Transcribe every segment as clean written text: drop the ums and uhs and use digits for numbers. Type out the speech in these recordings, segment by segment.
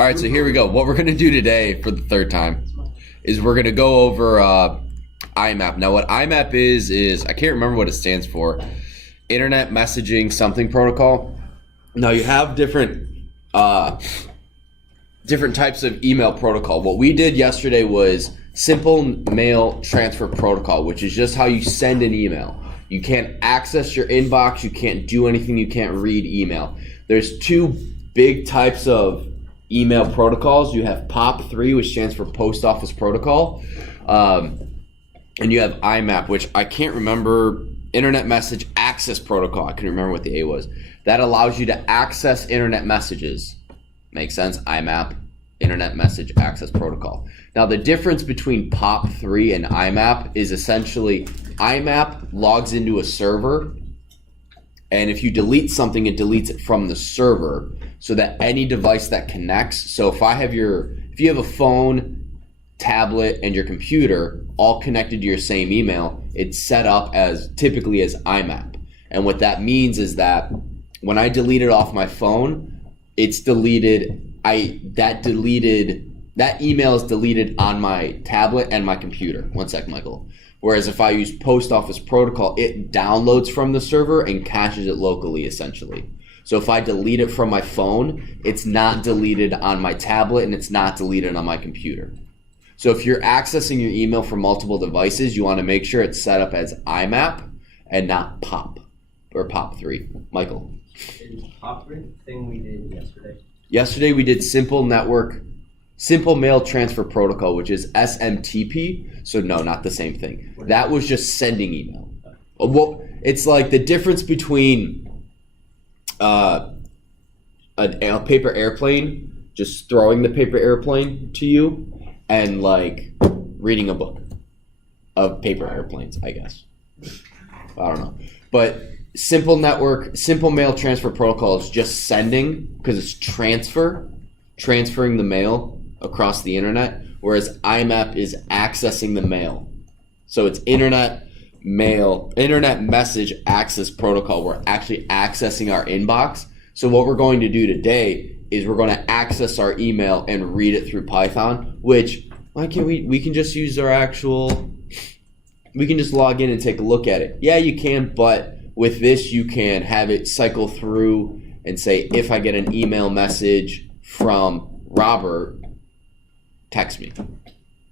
All right, so here we go. What we're going to do today for the third time is we're going to go over Imap. Now, what Imap is I can't remember what it stands for. Internet Messaging Something Protocol. Now, you have different types of email protocol. What we did yesterday was Simple Mail Transfer Protocol, which is just how you send an email. You can't access your inbox. You can't do anything. You can't read email. There's two big types of email protocols. You have POP3, which stands for Post Office Protocol. And you have IMAP, which I can't remember. Internet Message Access Protocol. I couldn't remember what the A was. That allows you to access internet messages. Makes sense? IMAP, Internet Message Access Protocol. Now, the difference between POP3 and IMAP is essentially IMAP logs into a server, and if you delete something, it deletes it from the server so that any device that connects. So if you have a phone, tablet, and your computer all connected to your same email, it's set up typically as IMAP. And what that means is that when I delete it off my phone, it's deleted. That email is deleted on my tablet and my computer. One sec, Michael. Whereas if I use Post Office Protocol, it downloads from the server and caches it locally, essentially. So if I delete it from my phone, it's not deleted on my tablet and it's not deleted on my computer. So if you're accessing your email from multiple devices, you want to make sure it's set up as IMAP and not POP or POP3. Michael. Is POP3 the thing we did yesterday? Yesterday we did Simple Mail Transfer Protocol, which is SMTP. So no, not the same thing. That was just sending email. Well, it's like the difference between a paper airplane, just throwing the paper airplane to you, and like reading a book of paper airplanes, I guess. I don't know. But Simple Mail Transfer Protocol is just sending, because it's transferring the mail across the internet, whereas IMAP is accessing the mail. So it's Internet Message Access Protocol. We're actually accessing our inbox. So what we're going to do today is we're going to access our email and read it through Python, which why can't we can just use we can just log in and take a look at it. Yeah, you can, but with this you can have it cycle through and say, if I get an email message from Robert, text me.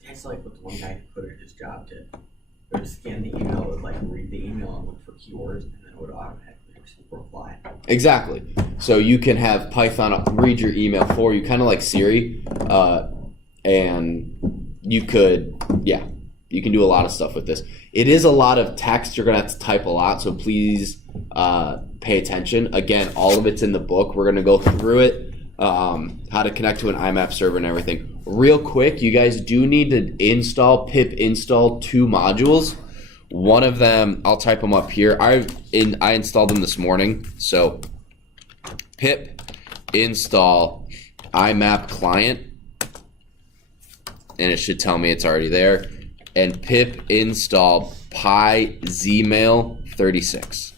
That's like what the one guy put at his job did. It would scan the email, it would like read the email and look for keywords, and then it would automatically reply. Exactly. So you can have Python read your email for you, kind of like Siri, and you can do a lot of stuff with this. It is a lot of text. You're going to have to type a lot, so please pay attention. Again, all of it's in the book. We're going to go through it, how to connect to an IMAP server and everything. Real quick, you guys do need to pip install 2 modules. One of them, I'll type them up here. I installed them this morning. So pip install IMAP client, and it should tell me it's already there. And pip install PyZmail 36.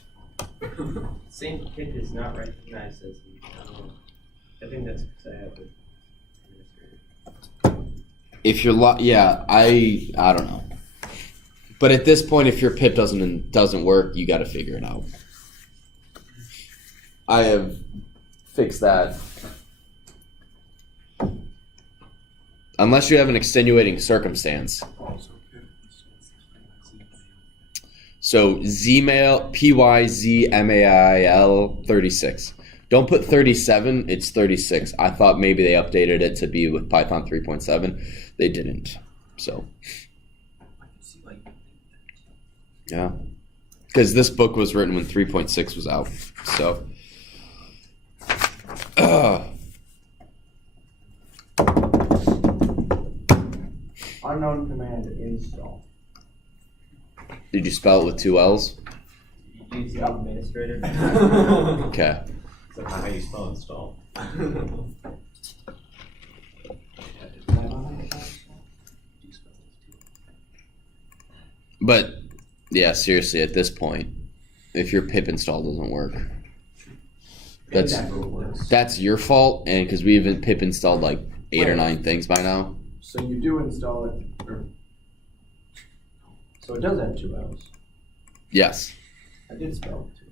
Same pip is not recognized as I think that's because I have it. If you're I don't know. But at this point, if your pip doesn't work, you got to figure it out. I have fixed that. Unless you have an extenuating circumstance. So Zmail, PyZmail 36. Don't put 37, it's 36. I thought maybe they updated it to be with Python 3.7. They didn't. So, yeah. Because this book was written when 3.6 was out. So, Unknown command install. Did you spell it with 2 L's? You use the administrator. Okay. That's not how you spell install. But, yeah, seriously, at this point, if your pip install doesn't work, That's That works. that's your fault, and because we haven't pip installed like 8 or 9 things by now. So you do install it, so it does have 2 L's. Yes. I did spell it 2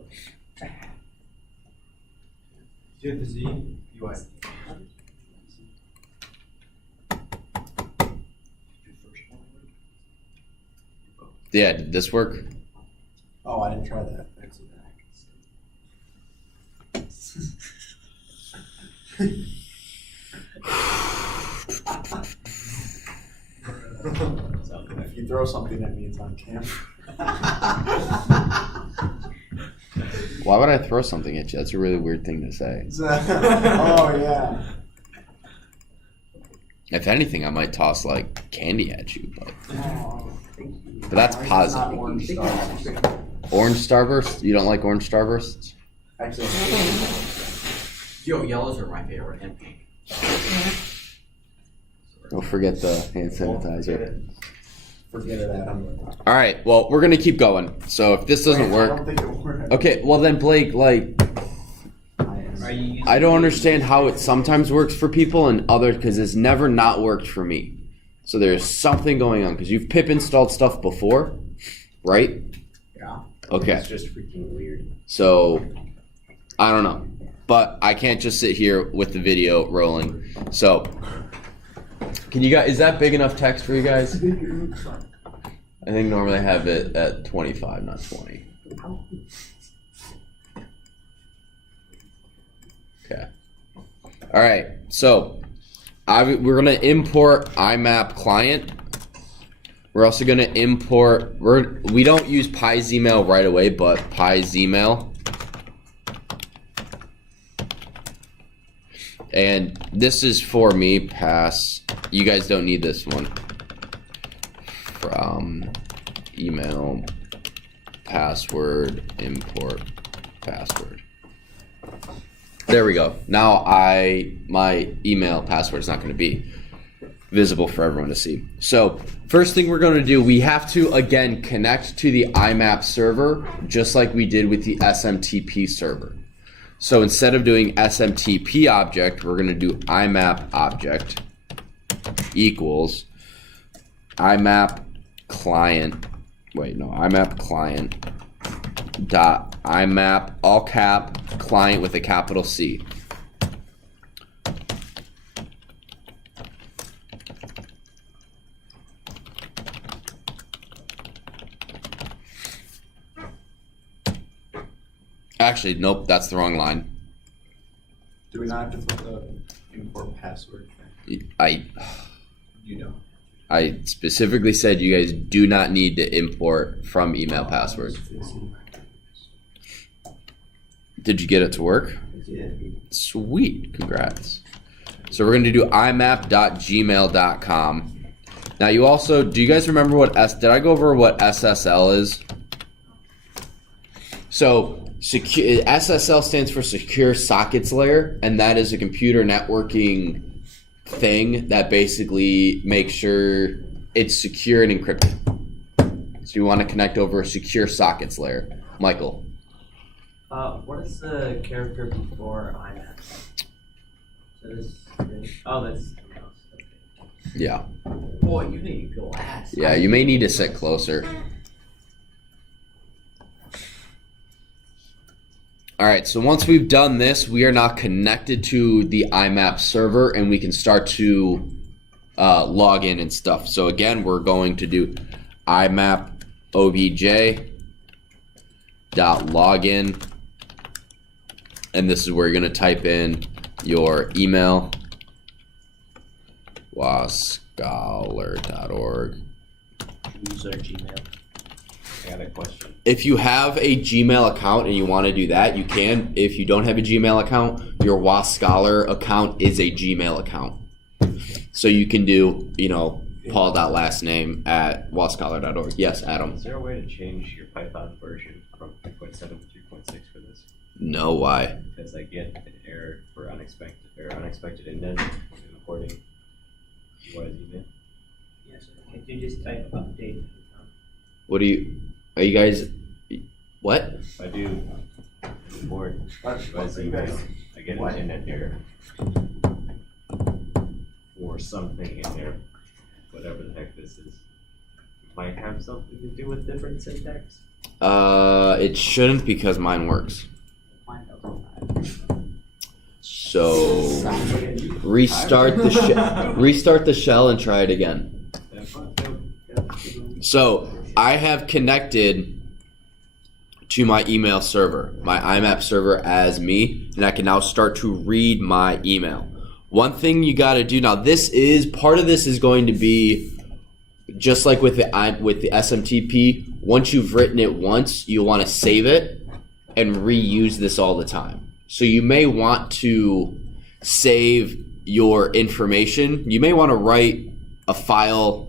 L's. Do you have the Z? UI. Yeah. Did this work? Oh, I didn't try that. If you throw something at me, it's on camera. Why would I throw something at you? That's a really weird thing to say. Oh, yeah. If anything, I might toss like candy at you, but Oh. that's Mine's positive. not orange Starburst. Orange Starburst? You don't like orange Starbursts? Actually, Yo, yellows are my favorite, and pink. Don't forget the hand sanitizer. forget it, Adam. All right. Well, we're gonna keep going. So if this doesn't I work, don't think it worked. okay. Well then, Blake, like, Are you using I don't understand how it sometimes works for people and others because it's never not worked for me. So there's something going on because you've pip installed stuff before, right? Yeah. Okay. It's just freaking weird. So I don't know, but I can't just sit here with the video rolling. So can you guys? Is that big enough text for you guys? I think normally I have it at 25, not 20. Okay. All right. So we're gonna import Imap client. We're also gonna import. We don't use PyZmail right away, but PyZmail. And this is for me. Pass. You guys don't need this one. From email password import password. There we go. Now my email password is not going to be visible for everyone to see. So first thing we're going to do, we have to again connect to the Imap server just like we did with the SMTP server. So instead of doing SMTP object, we're going to do Imap object equals Imap client. Wait, no, Imap client dot Imap all cap client with a capital C. Actually, nope, that's the wrong line. Do we not have to put the import password thing? I specifically said you guys do not need to import from email password. Did you get it to work? Sweet, congrats. So we're going to do imap.gmail.com. Now you also, do you guys remember did I go over what SSL is? So SSL stands for Secure Sockets Layer, and that is a computer networking thing that basically makes sure it's secure and encrypted. So you want to connect over a Secure Sockets Layer. Michael. What is the character before IMAP? So this. Oh, that's something else. Okay. Yeah. Boy, you need glass. Yeah, you may need to sit closer. All right, so once we've done this, we are now connected to the Imap server, and we can start to log in and stuff. So again, we're going to do imap obj.login, and this is where you're going to type in your email, wascholar.org. Use our Gmail. I got a question. If you have a Gmail account and you want to do that, you can. If you don't have a Gmail account, your WAS Scholar account is a Gmail account. So you can do, Paul.lastname at wascholar.org. Yes, Adam. Is there a way to change your Python version from 3.7 to 3.6 for this? No, why? Because I get an error for unexpected indent when importing UI's email. Yes. If you just type update. Are you guys, what? If I do report UI's email, I get an internet error or something in there, whatever the heck this is. Might have something to do with different syntax. It shouldn't because mine works. So restart the shell and try it again. So I have connected to my email server, my Imap server as me, and I can now start to read my email. One thing you got to do now, part of this is going to be just like with the SMTP. Once you've written it once, you'll want to save it and reuse this all the time. So you may want to save your information. You may want to write a file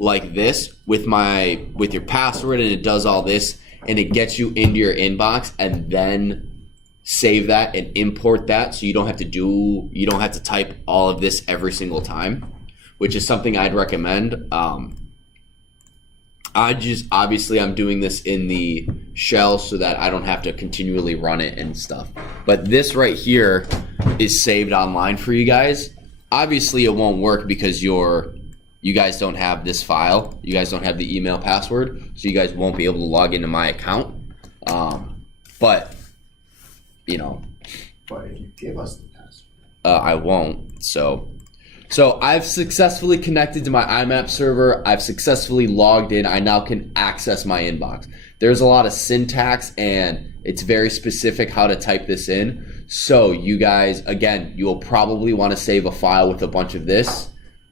like this with your password, and it does all this, and it gets you into your inbox, and then save that and import that, so you don't have to type all of this every single time, which is something I'd recommend. I'm doing this in the shell so that I don't have to continually run it and stuff. But this right here is saved online for you guys. Obviously, it won't work because you guys don't have this file. You guys don't have the email password, so you guys won't be able to log into my account. But if you give us the password, I won't. So I've successfully connected to my IMAP server. I've successfully logged in. I now can access my inbox. There's a lot of syntax, and it's very specific how to type this in. So you guys, again, you will probably want to save a file with a bunch of this,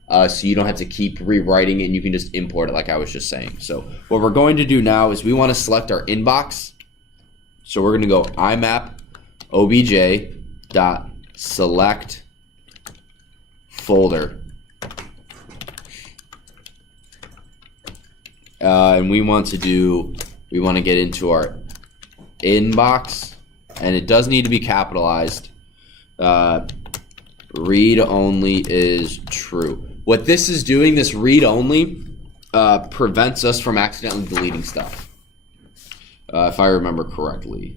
so you don't have to keep rewriting it, and you can just import it like I was just saying. So what we're going to do now is we want to select our inbox. So we're going to go imap obj.select folder, and we want to get into our inbox, and it does need to be capitalized. Read only is true. What this is doing, this read only, prevents us from accidentally deleting stuff, if I remember correctly.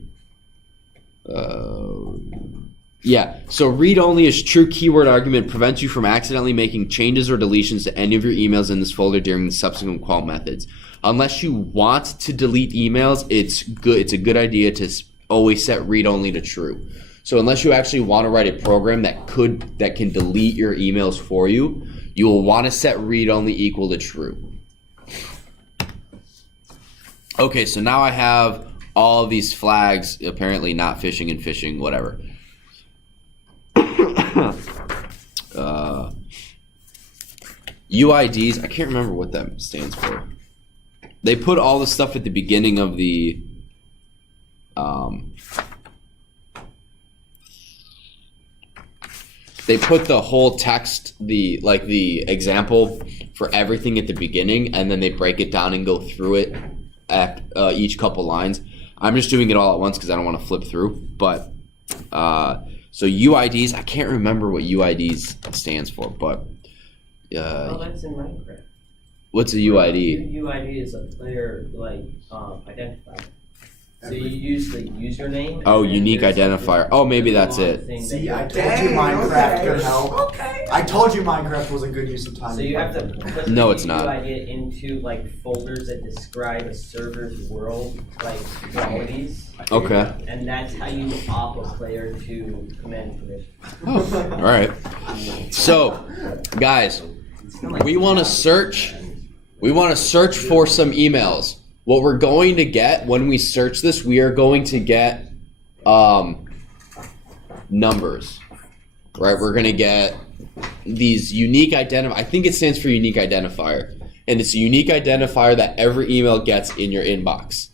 Yeah, so read only is true keyword argument prevents you from accidentally making changes or deletions to any of your emails in this folder during the subsequent call methods. Unless you want to delete emails, it's a good idea to always set read only to true. So unless you actually want to write a program that can delete your emails for you, you will want to set read only equal to true. Okay, so now I have all of these flags, apparently not phishing and phishing, whatever. UIDs, I can't remember what that stands for. They put all the stuff at the beginning of the they put the whole text, the example for everything at the beginning, and then they break it down and go through it at each couple lines. I'm just doing it all at once because I don't want to flip through. But so UIDs, I can't remember what UIDs stands for, but that's in Minecraft. What's a UID? UID is a player identifier. So you use the username. Oh, unique identifier. Oh, maybe that's it. see, I told you Minecraft could help. Okay. I told you Minecraft was a good use of time. So you have to put No, the it's not. UID into folders that describe a server's world qualities. Okay. And that's how you opt a player to command permission. Oh, all right. So, guys, we want to search. We want to search for some emails. What we're going to get when we search this, we are going to get numbers, right? We're going to get these unique identifier. I think it stands for unique identifier, and it's a unique identifier that every email gets in your inbox.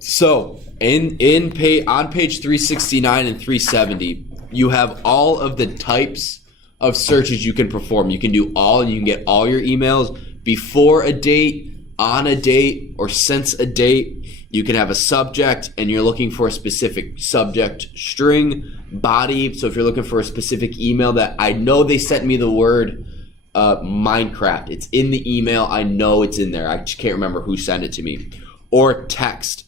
So, on page 369 and 370, you have all of the types of searches you can perform. You can do all, and you can get all your emails before a date, on a date, or since a date. You can have a subject, and you're looking for a specific subject string, body. So if you're looking for a specific email that I know they sent me the word Minecraft. It's in the email. I know it's in there. I just can't remember who sent it to me. Or text.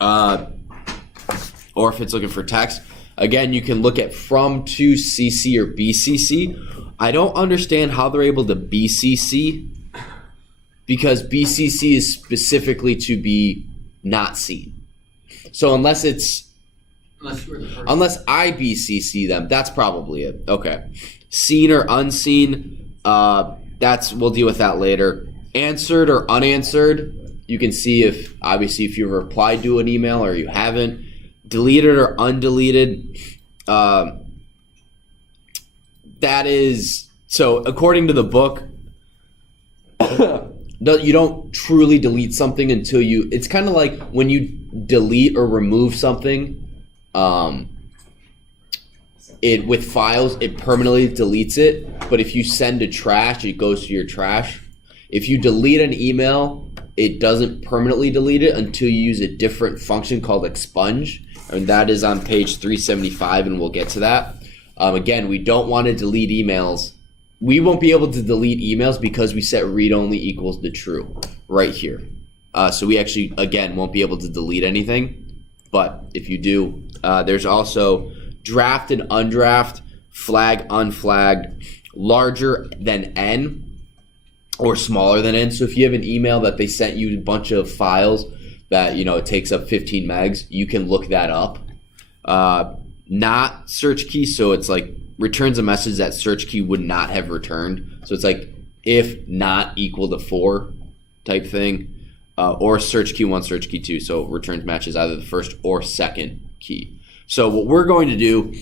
or if it's looking for text. Again, you can look at from to CC or BCC. I don't understand how they're able to BCC because BCC is specifically to be not seen. So unless I BCC them, that's probably it. Okay. Seen or unseen, we'll deal with that later. Answered or unanswered, you can see if you've replied to an email or you haven't. Deleted or undeleted, that is, so according to the book, you don't truly delete something until it's kind of like when you delete or remove something, with files, it permanently deletes it, but if you send to trash, it goes to your trash. If you delete an email, it doesn't permanently delete it until you use a different function called expunge, and that is on page 375, and we'll get to that. Again, we don't want to delete emails. We won't be able to delete emails because we set read only equals to true right here. So we actually, again, won't be able to delete anything. But if you do, there's also draft and undraft, flag, unflagged, larger than N or smaller than N. So if you have an email that they sent you a bunch of files that, it takes up 15 megs, you can look that up. Not search key, so it's like returns a message that search key would not have returned. So it's like if not equal to 4 type thing, or search key 1, search key 2. So returns matches either the first or second key. So what we're going to do,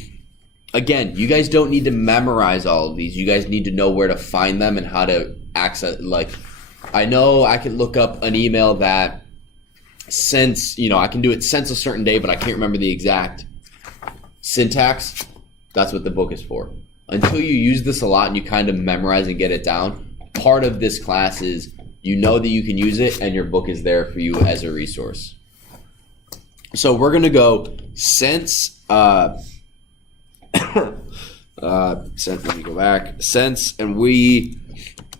again, you guys don't need to memorize all of these. You guys need to know where to find them and how to access. Like, I know I can look up an email that I can do it since a certain day, but I can't remember the exact syntax. That's what the book is for. Until you use this a lot and you kind of memorize and get it down, part of this class is you know that you can use it and your book is there for you as a resource. So we're going to go since, let me go back. Since, and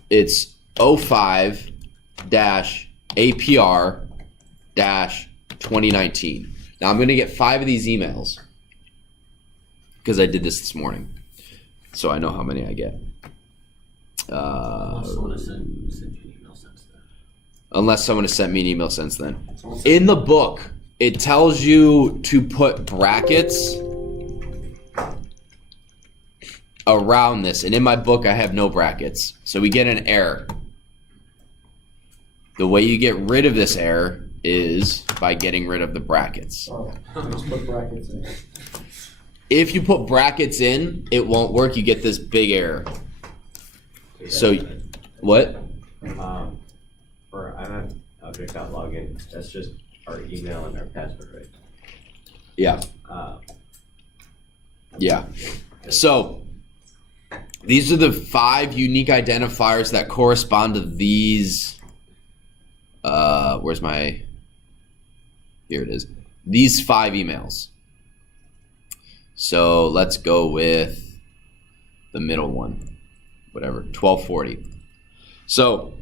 it's 05-APR-2019. Now I'm going to get 5 of these emails because I did this morning, so I know how many I get. Unless someone has sent me an email since then. In the book, it tells you to put brackets around this, and in my book, I have no brackets, so we get an error. The way you get rid of this error is by getting rid of the brackets. Just put brackets in. If you put brackets in, it won't work. You get this big error. So, what? For Imap object.login, that's just our email and our password, right? Yeah. Yeah. So, these are the 5 unique identifiers that correspond to these. Here it is. These 5 emails. So let's go with the middle one, whatever, 1240. So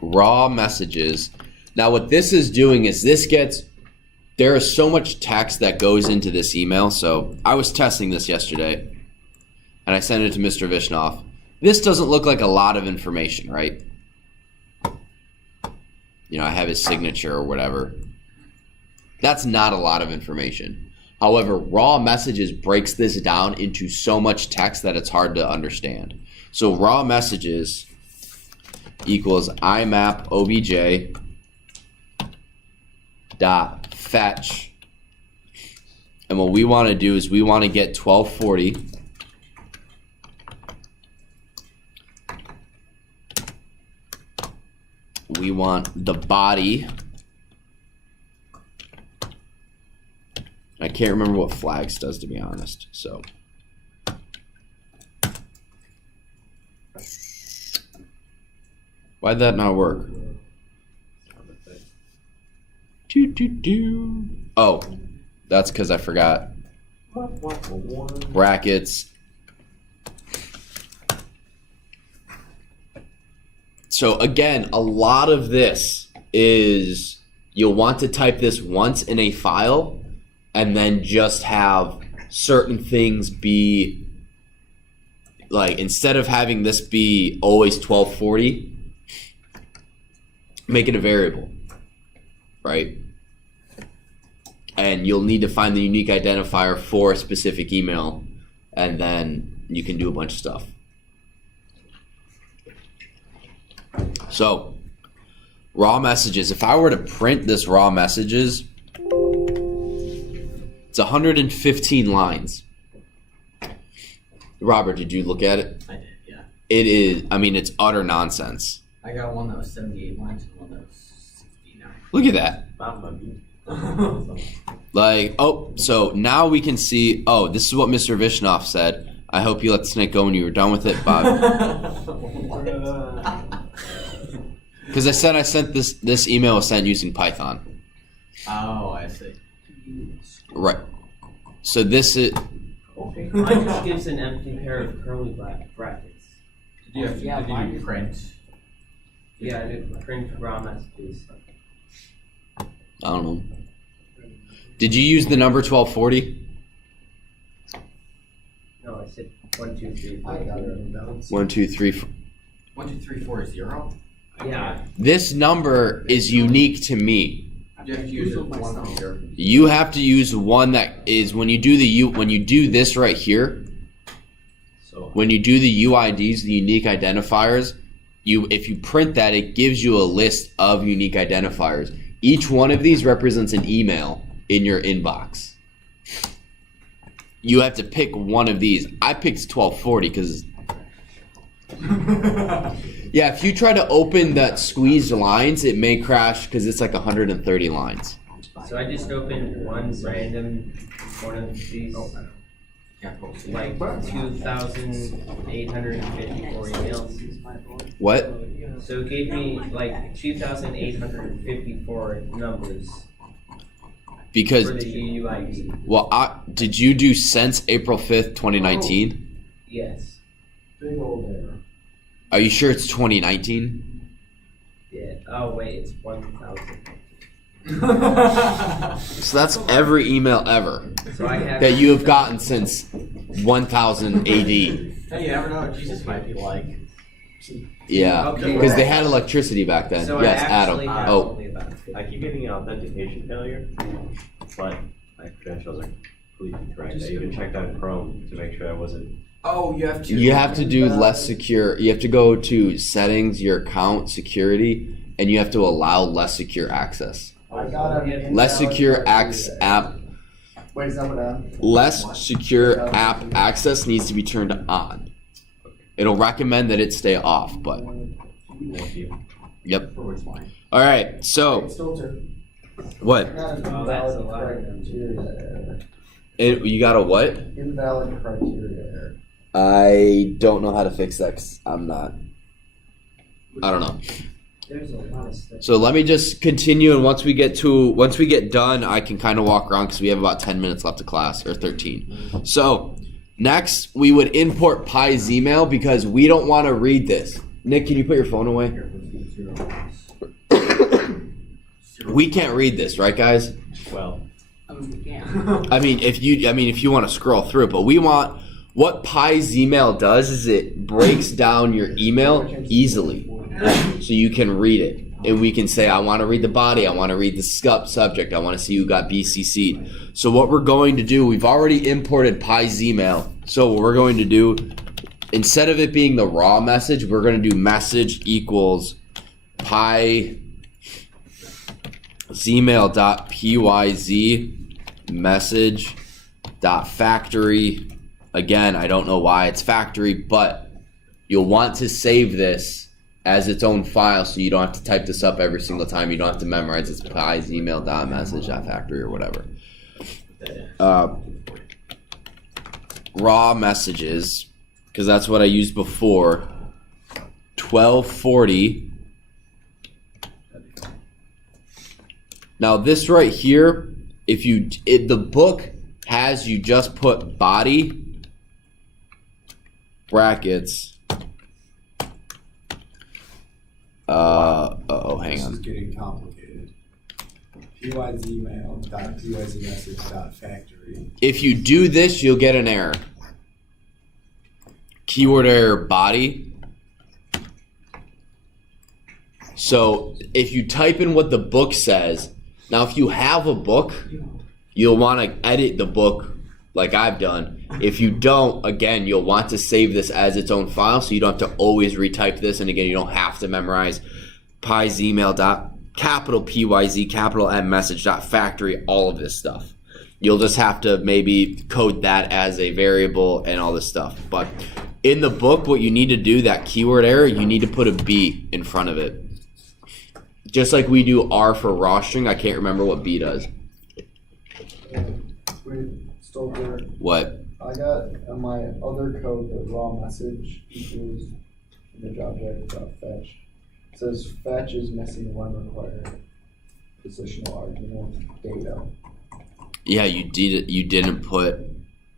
raw messages. Now what this is doing is there is so much text that goes into this email. So I was testing this yesterday and I sent it to Mr. Vishnov. This doesn't look like a lot of information, right? I have his signature or whatever. That's not a lot of information. However, raw messages breaks this down into so much text that it's hard to understand. So raw messages equals imap obj dot fetch. And what we want to do is we want to get 1240. We want the body. I can't remember what flags does, to be honest. So why'd that not work? Oh, that's because I forgot brackets. So again, a lot of this is you'll want to type this once in a file and then just have certain things be like, instead of having this be always 1240, make it a variable, right? And you'll need to find the unique identifier for a specific email, and then you can do a bunch of stuff. So, raw messages. If I were to print this raw messages, it's 115 lines. Robert, did you look at it? I did, yeah. It is, I mean, it's utter nonsense. I got one that was 78 lines and one that was 69. Look at that. Not my beat. Like, oh, so now we can see, oh, this is what Mr. Vishnov said. I hope you let the snake go when you were done with it, Bob. Because I said I sent this email was sent using Python. Oh, I see. Right. So this is, Mine just gives an empty pair of curly brackets. Did you print? Yeah, I did print raw messages. I don't know. Did you use the number 1240? No, I said 1, 2, 3, 4. I got it. 1, 2, 3, 4. 1, 2, 3, 4 is 0? Yeah. This number is unique to me. You have to use one from your. You have to use one that is when you do this right here. So When you do the UIDs, the unique identifiers, if you print that, it gives you a list of unique identifiers. Each one of these represents an email in your inbox. You have to pick one of these. I picked 1240 because yeah, if you try to open that squeezed lines, it may crash because it's like 130 lines. So I just opened one random one of these, like 2,854 emails. What? So it gave me like 2,854 numbers Because for the UUID. well, did you do since April 5th, 2019? Yes. Big old error. Are you sure it's 2019? Yeah. Oh wait, it's 1,000. So that's every email ever So I have that you have gotten since 1000 AD. Hey, you never know what Jesus might be like. Yeah, Okay. because they had electricity back then. So Yes, I actually Adam. have Oh, only about I keep getting an authentication failure, but my credentials are completely correct. I even checked out Chrome to make sure I wasn't. Oh, you have to. you have to do less secure. You have to go to settings, your account security, and you have to allow less secure access. I got it. Less secure app. Wait, is that what Less secure app access needs to be turned on. It'll recommend that it stay off, but Thank you. yep. For which line? All right. So It's filtered. I what? got an Oh, that's a invalid lot. criteria error. You got a what? Invalid criteria error. I don't know how to fix that 'cause I'm not. I don't know. There's a lot of stuff. So let me just continue, and once we get done, I can kind of walk around because we have about 10 minutes left of class, or 13. So next, we would import Pi's email because we don't want to read this. Nick, can you put your phone away? We can't read this, right, guys? Well, I mean, if you want to scroll through it, but we want what Pi's email does is it breaks down your email easily, so you can read it, and we can say, I want to read the body, I want to read the subject, I want to see who got BCC'd. So what we're going to do, we've already imported Pi's email. So what we're going to do, instead of it being the raw message, we're going to do message equals Pi zemail.pyz message.factory. Again, I don't know why it's factory, but you'll want to save this as its own file so you don't have to type this up every single time. You don't have to memorize it's Pi's email.message.factory or whatever. Raw messages, because that's what I used before. 1240. Now this right here, the book has you just put body brackets. Hang This on. is getting complicated. pyzmail.pyzmessage.factory. If you do this, you'll get an error. Keyword error body. So if you type in what the book says, now if you have a book, you'll want to edit the book like I've done. If you don't, again, you'll want to save this as its own file so you don't have to always retype this. And again, you don't have to memorize capital PYZ, capital M message.factory, all of this stuff. You'll just have to maybe code that as a variable and all this stuff. But in the book, what you need to do, that keyword error, you need to put a B in front of it. Just like we do R for raw string, I can't remember what B does. Wait, still there. What? I got on my other code the raw message equals image object dot fetch. It says fetch is missing one required positional argument data. Yeah, you did. You didn't put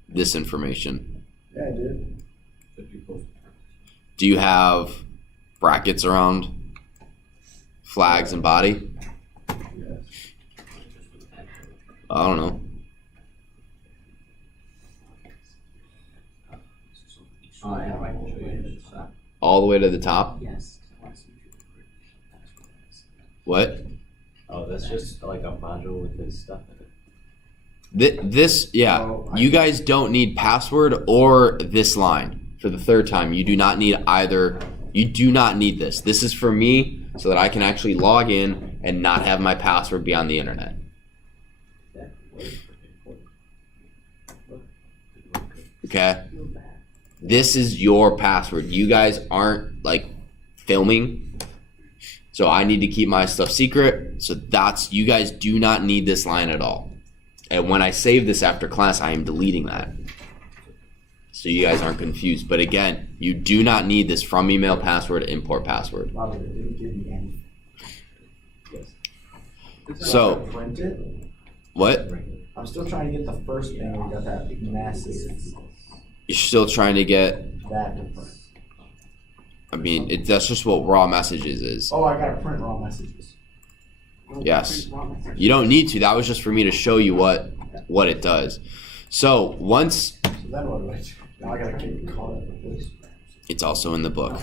this information. Yeah, I did. Do you have brackets around flags and body? Yes. I don't know. Oh, yeah, I can show you. All the way to the top? Yes. What? Oh, that's just like a module with his stuff in it. This, yeah. Oh, You guys don't need password or this line for the third time. You do not need either. You do not need this. This is for me so that I can actually log in and not have my password be on the internet. Okay? This is your password. You guys aren't like filming. So I need to keep my stuff secret. So you guys do not need this line at all. And when I save this after class, I am deleting that. So you guys aren't confused. But again, you do not need this from email password, import password. Wow, it didn't give me any. So, Print it. what? I'm still trying to get the first thing. We got that massive You're still trying to get, that to print. I mean, that's just what raw messages is. Oh, I gotta print raw messages. Yes. You don't need to. That was just for me to show you what it does. So once, So then what do I do? Now I gotta keep caught up with this. it's also in the book.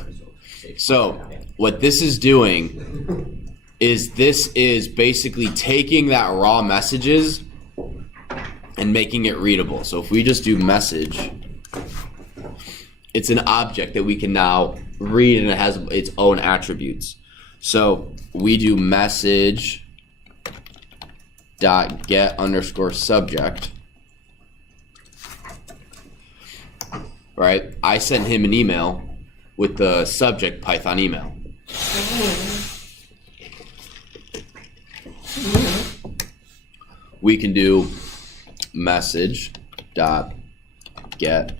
So what this is doing is this is basically taking that raw messages and making it readable. So if we just do message, it's an object that we can now read and it has its own attributes. So we do message dot get underscore subject. Right? I sent him an email with the subject Python email. We can do message dot get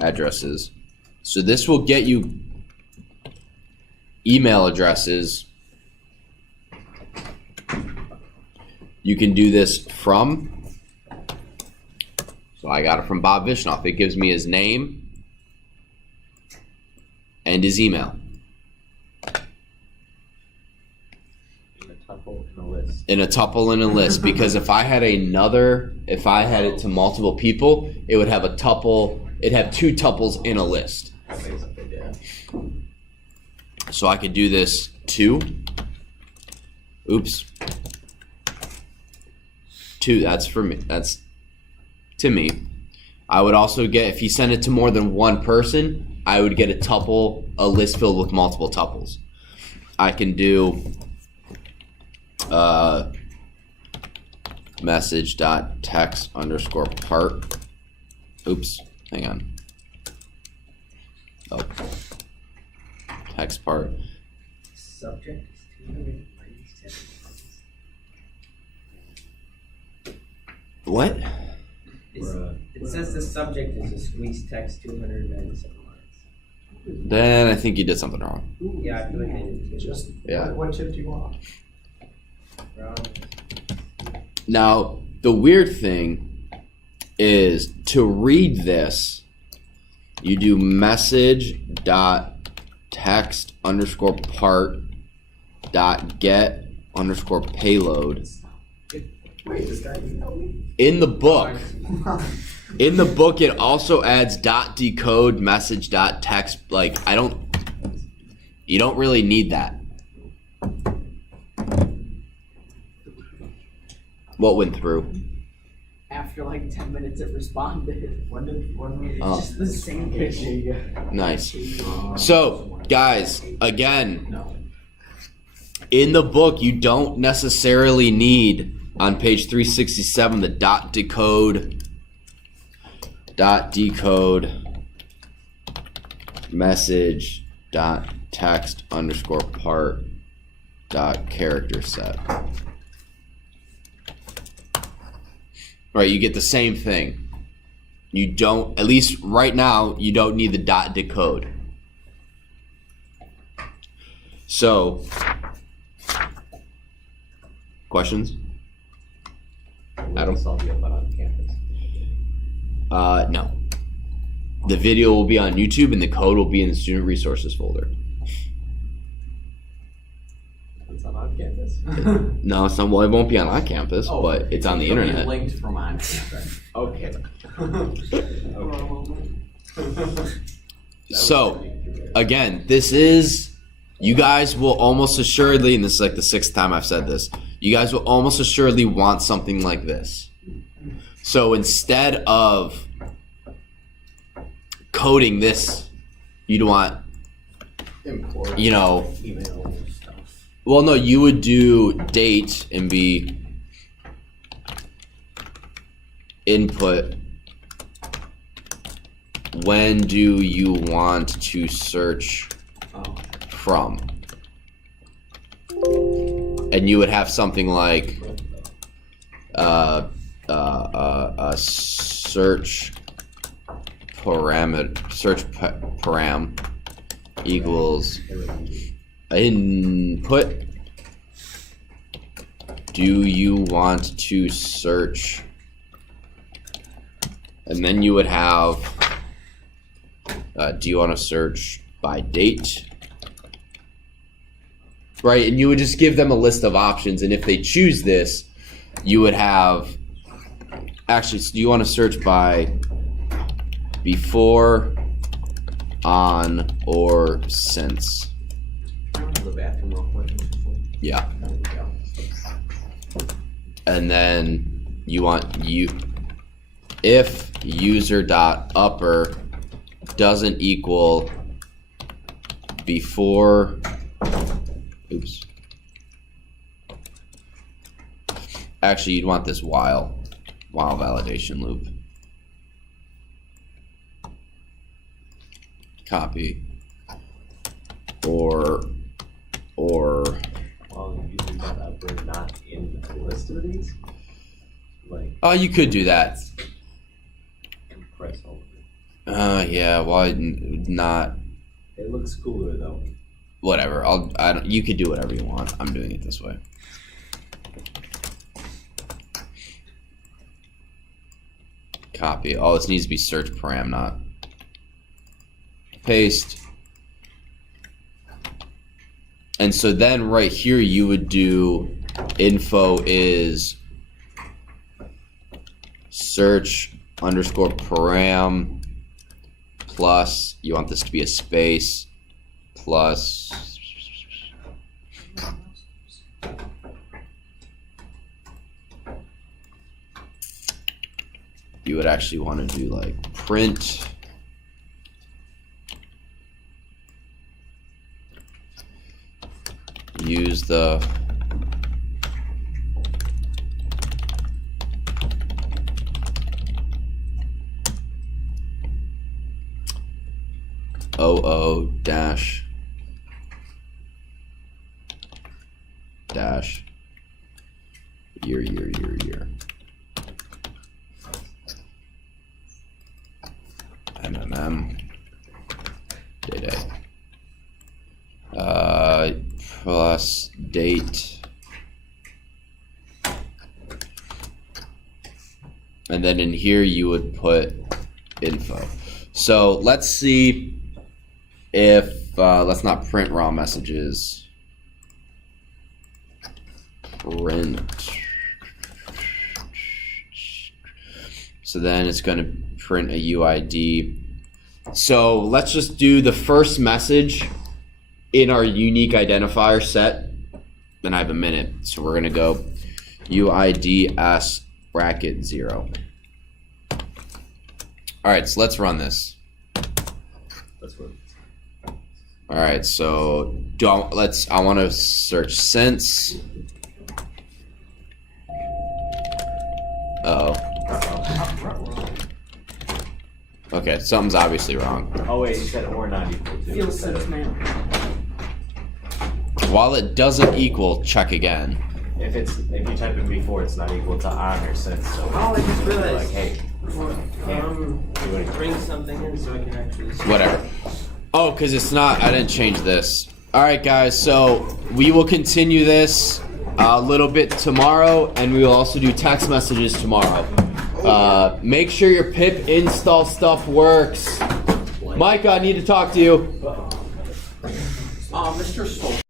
addresses. So this will get you email addresses. You can do this from. So I got it from Bob Vishnoff. It gives me his name and his email. In a tuple in a list, because if I had it to multiple people, it would have a tuple. It'd have two tuples in a list. So I could do this two. Oops. Two. That's for me. That's to me. I would also get, if you send it to more than one person, I would get a tuple, a list filled with multiple tuples. I can do message dot text underscore part. Oops, hang on. Oh, text part. Subject is 297. What? It says the subject is a squeeze text 297 lines. Then I think you did something wrong. Yeah, I feel like I did too. Just Yeah. what chip do you want? Wrong. Now, the weird thing is to read this, you do message dot text underscore part dot get underscore payload. Wait, this guy emailed me? In the book, it also adds dot decode message dot text. Like, you don't really need that. What went through? After like 10 minutes it responded. When was Oh. Just the same picture. Nice. So, guys, again, No. in the book, you don't necessarily need on page 367 the dot decode message dot text underscore part dot character set. Right, you get the same thing. You don't, at least right now, you don't need the dot decode. So, questions? Adam? I'll be up on campus. No. The video will be on YouTube and the code will be in the student resources folder. It's not on campus. No, it's not, well, it won't be on campus, but it's on the It'll be internet. linked from on campus. Okay. Okay. So, again, this is, you guys will almost assuredly, and this is like the 6th time I've said this, you guys will almost assuredly want something like this. So instead of coding this, you'd want, Import. you know, Email stuff. well, no, you would do date and be input. When do you want to search Oh. from? And you would have something like search param equals input. Do you want to search? And then you would have do you want to search by date? Right, and you would just give them a list of options, and if they choose this, you would have, actually, so do you want to search by before, on, or since? Can I go to the bathroom real quick? Yeah. There we go. And then you want if user dot upper doesn't equal before, oops. Actually, you'd want this while validation loop. Copy. Or Well, using that upper not in the list of these, like oh, you could do that. compress all of it. Yeah, why not? It looks cooler though. Whatever. You could do whatever you want. I'm doing it this way. Copy. Oh, this needs to be search param, not paste. And so then right here you would do info is search underscore param plus, you want this to be a space, plus you would actually want to do like print use the OO dash year MMM day plus date, and then in here you would put info. So let's see if let's not print raw messages. print. So then it's going to print a UID. So let's just do the first message in our unique identifier set. Then I have a minute. So we're going to go UID bracket 0. All right, so let's run this. That's what. All right, so I want to search since. Uh-oh. Okay, something's obviously wrong. Oh wait, you said or not equal to. Feel sense, man. While it doesn't equal, check again. If you type in before, it's not equal to on or since. So Oh, I just like, realized. hey, Bring something in so I can actually see. Whatever. Oh, because it's not, I didn't change this. All right, guys, so we will continue this a little bit tomorrow, and we will also do text messages tomorrow. Make sure your pip install stuff works. Mike, I need to talk to you. Mr. Stoll.